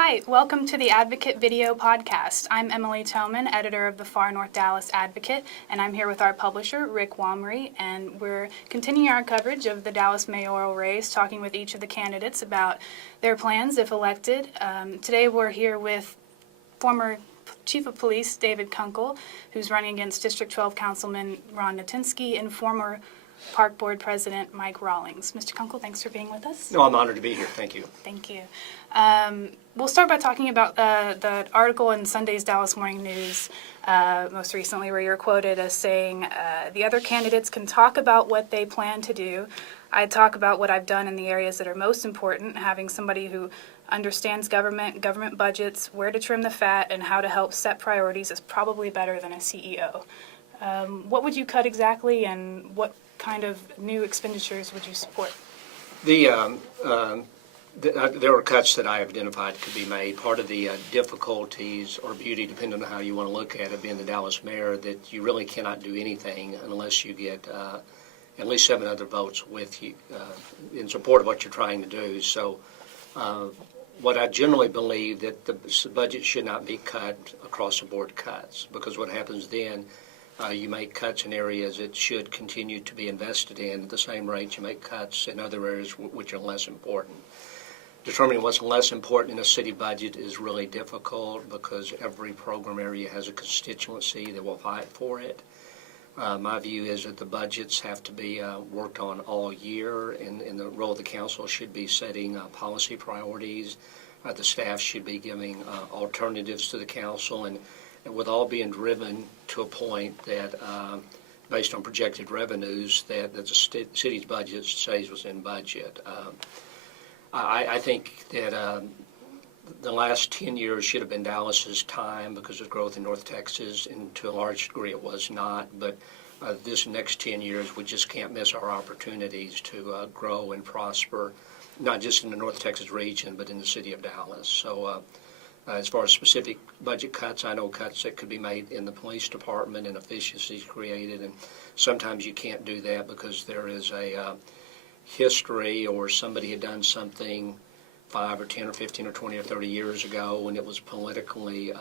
Hi, welcome to the Advocate Video Podcast. I'm Emily Toman, editor of the Far North Dallas Advocate, and I'm here with our publisher, Rick Wamre, and we're continuing our coverage of the Dallas mayoral race, talking with each of the candidates about their plans if elected. Today we're here with former Chief of Police David Kunkle, who's running against District 12 Councilman Ron Natinsky, and former Park Board President Mike Rawlings. Mr. Kunkle, thanks for being with us. No, I'm honored to be here. Thank you. Thank you. We'll start by talking about the article in Sunday's Dallas Morning News most recently, where you're quoted as saying, the other candidates can talk about what they plan to do. I talk about what I've done in the areas that are most important. Having somebody who understands government budgets, where to trim the fat, and how to help set priorities is probably better than a CEO. What would you cut exactly, and what kind of new expenditures would you support? There are cuts that I have identified could be made. Part of the difficulties or beauty, depending on how you want to look at it, being the Dallas mayor, that you really cannot do anything unless you get at least 7 other votes with you in support of what you're trying to do. So what I generally believe that the budget should not be cut across the board cuts, because what happens then, you make cuts in areas that should continue to be invested in at the same rate you make cuts in other areas which are less important. Determining what's less important in a city budget is really difficult because every program area has a constituency that will fight for it. My view is that the budgets have to be worked on all year, and the role of the council should be setting policy priorities. The staff should be giving alternatives to the council, and with all being driven to a point that, based on projected revenues, that the city's budget stays within budget. I think that the last 10 years should have been Dallas's time because of growth in North Texas, and to a large degree it was not. But this next 10 years, we just can't miss our opportunities to grow and prosper, not just in the North Texas region, but in the city of Dallas. So as far as specific budget cuts, I know cuts that could be made in the police department and efficiencies created, and sometimes you can't do that because there is a history or somebody had done something 5 or 10 or 15 or 20 or 30 years ago when it was politically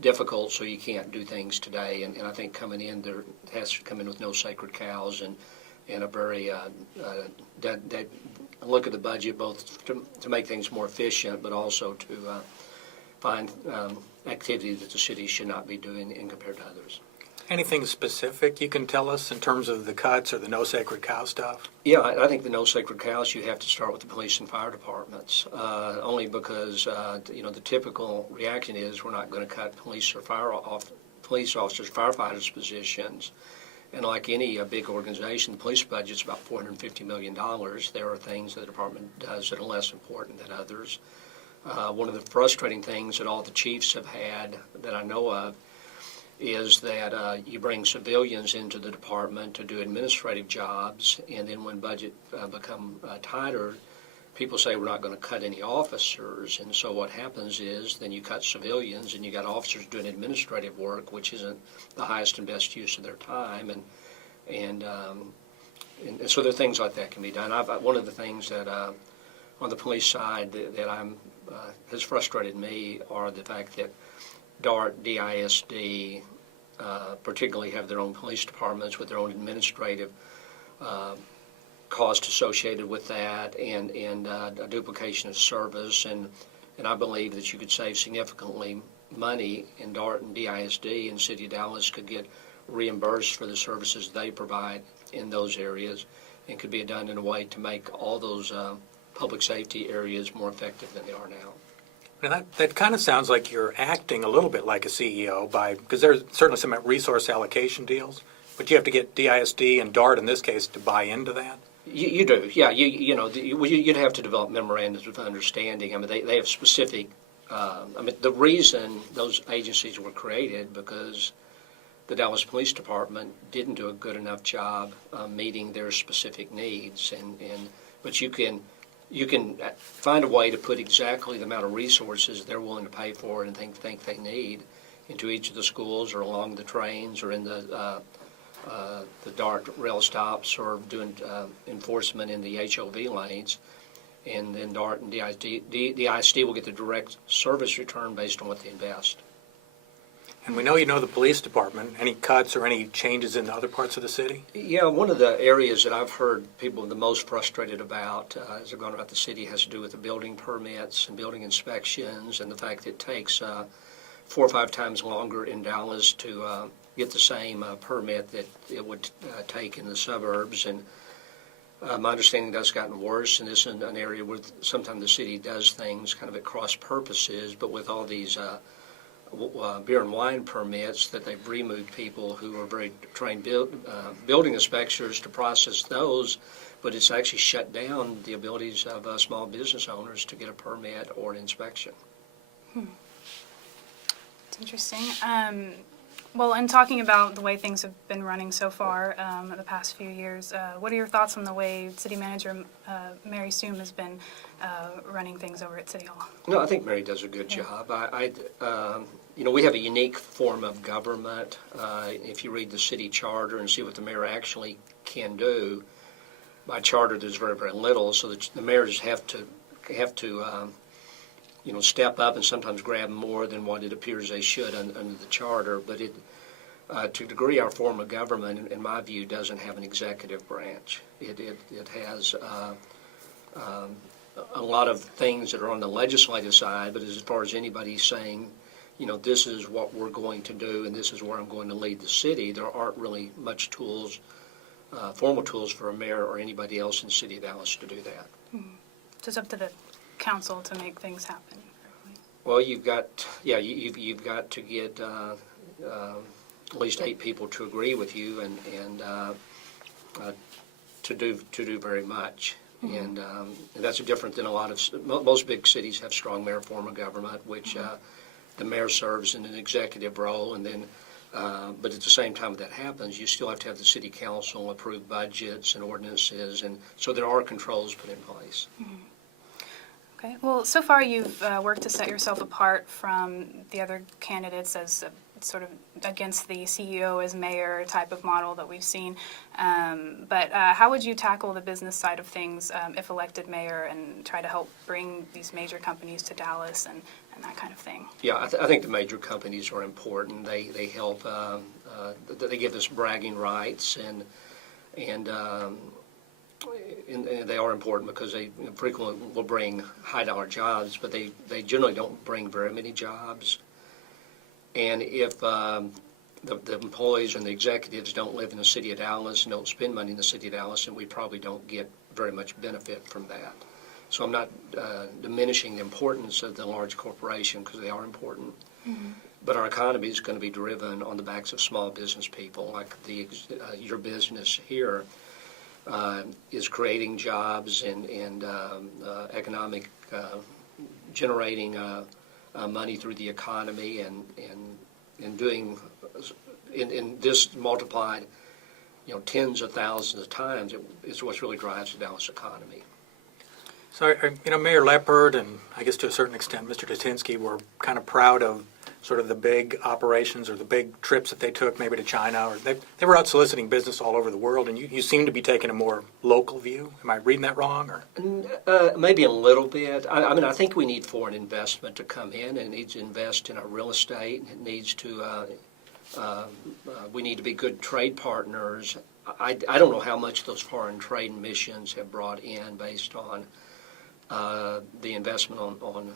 difficult, so you can't do things today. And I think coming in, there has to come in with no sacred cows and a very look at the budget both to make things more efficient, but also to find activity that the city should not be doing in compared to others. Anything specific you can tell us in terms of the cuts or the no sacred cow stuff? Yeah, I think the no sacred cows, you have to start with the police and fire departments, only because the typical reaction is we're not going to cut police officers, firefighters' positions. And like any big organization, the police budget's about $450 million. There are things that the department does that are less important than others. One of the frustrating things that all the chiefs have had that I know of is that you bring civilians into the department to do administrative jobs, and then when budget become tighter, people say we're not going to cut any officers, and so what happens is then you cut civilians and you got officers doing administrative work, which isn't the highest and best use of their time, and so there are things like that can be done. One of the things that on the police side that has frustrated me are the fact that DART, DISD, particularly have their own police departments with their own administrative cost associated with that, and a duplication of service, and I believe that you could save significantly money in DART and DISD, and the City of Dallas could get reimbursed for the services they provide in those areas, and could be done in a way to make all those public safety areas more effective than they are now. Now that kind of sounds like you're acting a little bit like a CEO because there's certainly some resource allocation deals, but you have to get DISD and DART in this case to buy into that. You do, yeah. You'd have to develop memorandums of understanding. I mean, they have specific. The reason those agencies were created because the Dallas Police Department didn't do a good enough job meeting their specific needs, but you can find a way to put exactly the amount of resources they're willing to pay for and think they need into each of the schools or along the trains or in the DART rail stops or doing enforcement in the HOV lanes. and then DART and DISD will get the direct service return based on what they invest. And we know you know the police department. Any cuts or any changes in the other parts of the city? Yeah, one of the areas that I've heard people the most frustrated about as they're going about the city has to do with the building permits and building inspections and the fact that it takes 4 or 5 times longer in Dallas to get the same permit that it would take in the suburbs. And my understanding that's gotten worse, and this is an area where sometimes the city does things kind of at cross purposes, but with all these beer and wine permits that they've removed people who are very trained building inspectors to process those, but it's actually shut down the abilities of small business owners to get a permit or an inspection. It's interesting. Well, in talking about the way things have been running so far in the past few years, what are your thoughts on the way City Manager Mary Soom has been running things over at City Hall? No, I think Mary does a good job. We have a unique form of government. If you read the city charter and see what the mayor actually can do, by charter there's very, very little, so the mayors have to step up and sometimes grab more than what it appears they should under the charter. But to a degree, our form of government, in my view, doesn't have an executive branch. It has a lot of things that are on the legislative side, but as far as anybody saying, this is what we're going to do and this is where I'm going to lead the city, there aren't really much tools, formal tools for a mayor or anybody else in the city of Dallas to do that. So it's up to the council to make things happen. Well, you've got to get at least 8 people to agree with you and to do very much. And that's different than a lot of most big cities have strong mayor form of government, which the mayor serves in an executive role, and then but at the same time that happens, you still have to have the city council approve budgets and ordinances, and so there are controls put in place. Okay. Well, so far you've worked to set yourself apart from the other candidates as sort of against the CEO as mayor type of model that we've seen. But how would you tackle the business side of things if elected mayor and try to help bring these major companies to Dallas and that kind of thing? Yeah, I think the major companies are important. They help. They give us bragging rights and they are important because they frequently will bring high-dollar jobs, but they generally don't bring very many jobs. And if the employees and the executives don't live in the city of Dallas and don't spend money in the city of Dallas, then we probably don't get very much benefit from that. So I'm not diminishing the importance of the large corporation because they are important. But our economy is going to be driven on the backs of small business people, like your business here. Is creating jobs and economic generating money through the economy and doing in this multiplied tens of thousands of times is what really drives the Dallas economy. So Mayor Leopard and I guess to a certain extent Mr. Tatinsky were kind of proud of sort of the big operations or the big trips that they took maybe to China, or they were out soliciting business all over the world, and you seem to be taking a more local view. Am I reading that wrong? Or Maybe a little bit. I think we need foreign investment to come in, and it needs to invest in our real estate. It needs to. We need to be good trade partners. I don't know how much those foreign trade missions have brought in based on the investment on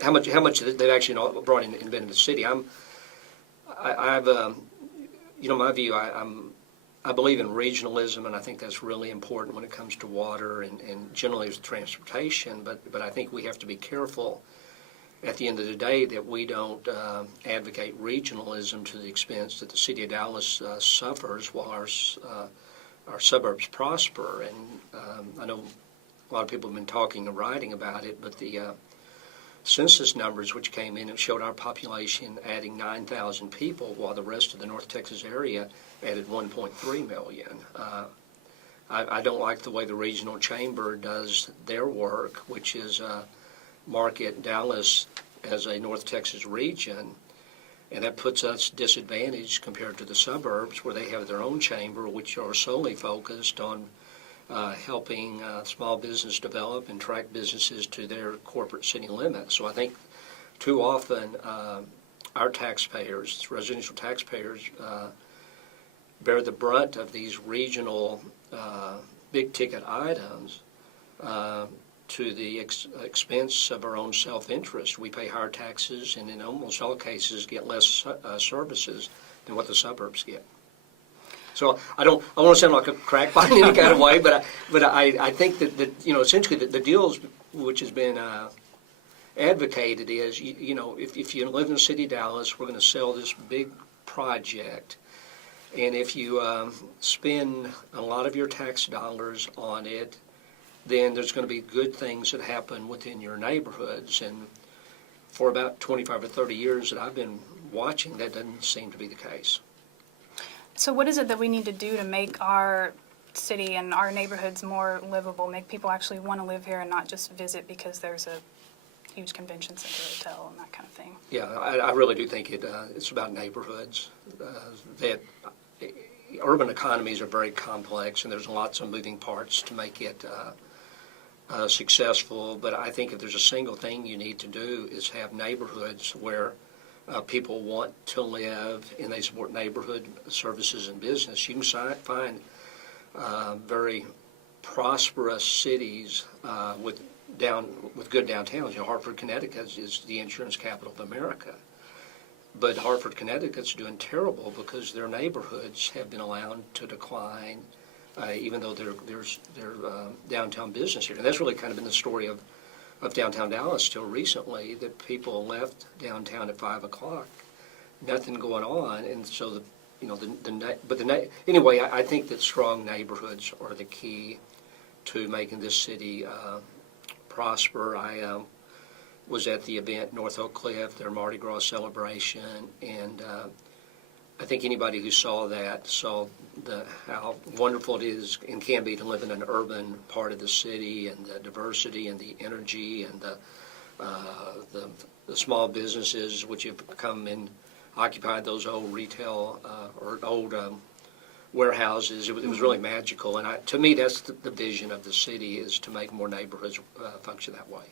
how much they've actually brought in into the city. I've my view. I believe in regionalism, and I think that's really important when it comes to water and generally with transportation. But I think we have to be careful at the end of the day that we don't advocate regionalism to the expense that the city of Dallas suffers while our suburbs prosper. And I know a lot of people have been talking and writing about it, but the census numbers which came in and showed our population adding 9,000 people while the rest of the North Texas area added 1.3 million. I don't like the way the regional chamber does their work, which is market Dallas as a North Texas region, and that puts us disadvantaged compared to the suburbs where they have their own chamber, which are solely focused on helping small business develop and track businesses to their corporate city limits. So I think too often our taxpayers, residential taxpayers, bear the brunt of these regional big-ticket items to the expense of our own self-interest. We pay higher taxes and in almost all cases get less services than what the suburbs get. So I want to sound like a crackpot in any kind of way, but I think that essentially the deals which has been advocated is, if you live in the city of Dallas, we're going to sell this big project, and if you spend a lot of your tax dollars on it, then there's going to be good things that happen within your neighborhoods. And for about 25 or 30 years that I've been watching, that doesn't seem to be the case. So what is it that we need to do to make our city and our neighborhoods more livable, make people actually want to live here and not just visit because there's a huge convention center hotel and that kind of thing? Yeah, I really do think it's about neighborhoods. That urban economies are very complex, and there's lots of moving parts to make it successful. But I think if there's a single thing you need to do is have neighborhoods where people want to live and they support neighborhood services and business. You can find very prosperous cities with good downtowns. Hartford, Connecticut is the insurance capital of America. But Hartford, Connecticut's doing terrible because their neighborhoods have been allowed to decline, even though there's downtown business here. And that's really kind of been the story of downtown Dallas till recently, that people left downtown at 5 o'clock, nothing going on, and so anyway, I think that strong neighborhoods are the key to making this city prosper. I was at the event North Oak Cliff, their Mardi Gras celebration, and I think anybody who saw that saw how wonderful it is and can be to live in an urban part of the city, and the diversity and the energy and the small businesses which have come and occupied those old retail or old warehouses. It was really magical, and to me that's the vision of the city, is to make more neighborhoods function that way.